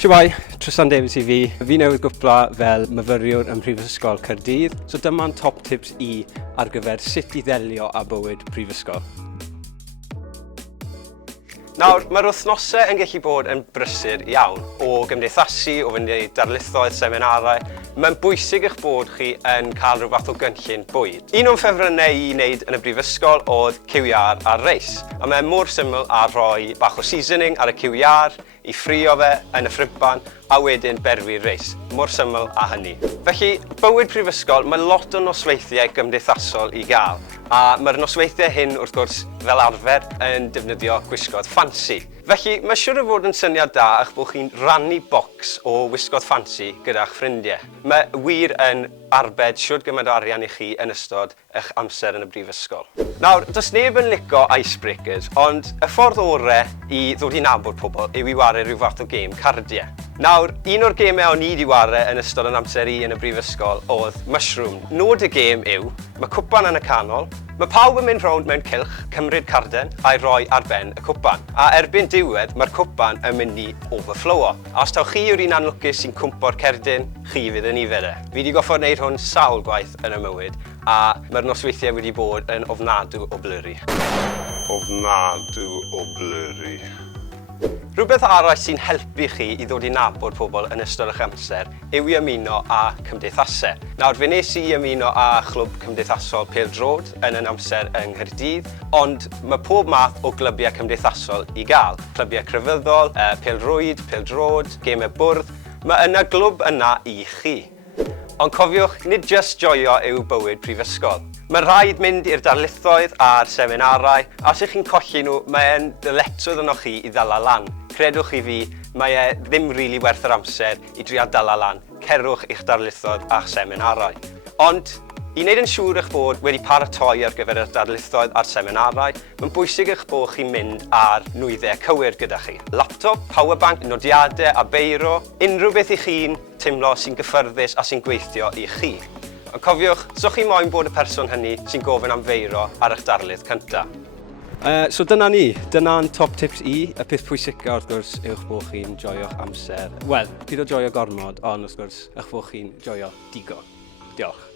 Shwmai, Tristan Davies i fi. Fi newydd gwpla fel myfyriwr ym Mhrifysgol Caerdydd. So dyma'n top tips i ar gyfer sut i ddelio â bywyd prifysgol. Nawr, mae'r wythnosau yn gallu bod yn brysur iawn o gymdeithasu, o fynd i darlithoedd, seminarau. Mae'n bwysig eich bod chi yn cael rhyw fath o gynllun bwyd. Un o'n ffefrynnau i wneud yn y brifysgol oedd CWR ar reis. A mae'n mor syml a rhoi bach o seasoning ar y CWR, i ffrio fe yn y ffrimpan, a wedyn berwi'r reis. Mor syml a hynny. Felly, bywyd prifysgol, mae lot o nosweithiau gymdeithasol i gael. A mae'r nosweithiau hyn, wrth gwrs, fel arfer, yn defnyddio gwisgoedd ffansi. Felly, mae siŵr o fod yn syniad da eich bod chi'n rannu bocs o wisgoedd ffansi gyda'ch ffrindiau. Mae wir yn arbed siwr gymaint o arian i chi yn ystod eich amser yn y brifysgol. Nawr, does neb yn licio icebreakers, ond y ffordd orau i ddod i nabod pobl yw i wario rhyw fath o gêm cardiau. Nawr, un o'r gemau o'n i wedi wario yn ystod yn amser i yn y brifysgol oedd Mushroom. Nod y gêm yw, mae cwpan yn y canol, mae pawb yn mynd rownd mewn cylch, cymryd carden a'i roi ar ben y cwpan. A erbyn diwedd, mae'r cwpan yn mynd i overflowo. A os taw chi yw'r un anlwcus sy'n cwmpo'r cerdyn, chi fydd yn nifer e. Fi wedi goffod wneud hwn sawl gwaith yn y mywyd, a mae'r nosweithiau wedi bod yn ofnadw o blyru. Ofnadw o blyru. Rhywbeth arall sy'n helpu chi i ddod i nabod pobl yn ystod eich amser yw i ymuno â cymdeithasau. Nawr, fe nes i ymuno â chlwb cymdeithasol Pêl-drod yn yn amser yng Nghaerdydd, ond mae pob math o glybiau cymdeithasol i gael. Clybiau crefyddol, pêl-rwyd, pêl-drod, gemau bwrdd. Mae yna glwb yna i chi. Ond cofiwch, nid jyst joio yw bywyd prifysgol. Mae rhaid mynd i'r darlithoedd a'r seminarau, a os ych chi'n colli nhw, mae'n dyletswydd yno chi i ddala lan. Credwch i fi, mae e ddim rili werth yr amser i drio dala lan. Cerwch i'ch darlithoedd a'ch seminarau. Ond, i wneud yn siŵr eich bod wedi paratoi ar gyfer y darlithoedd a'r seminarau, mae'n bwysig eich bod chi'n mynd ar nwyddau cywir gyda chi. Laptop, powerbank, nodiadau a beiro, unrhyw beth i chi'n teimlo sy'n gyffyrddus a sy'n gweithio i chi. Ond cofiwch, so chi moyn bod y person hynny sy'n gofyn am feiro ar eich darlith cyntaf. So dyna ni, dyna'n top tips i. Y peth pwysica wrth gwrs yw'ch bod chi'n joio'ch amser. Wel, pyd o joio gormod, ond wrth gwrs eich bod chi'n joio digon. Diolch.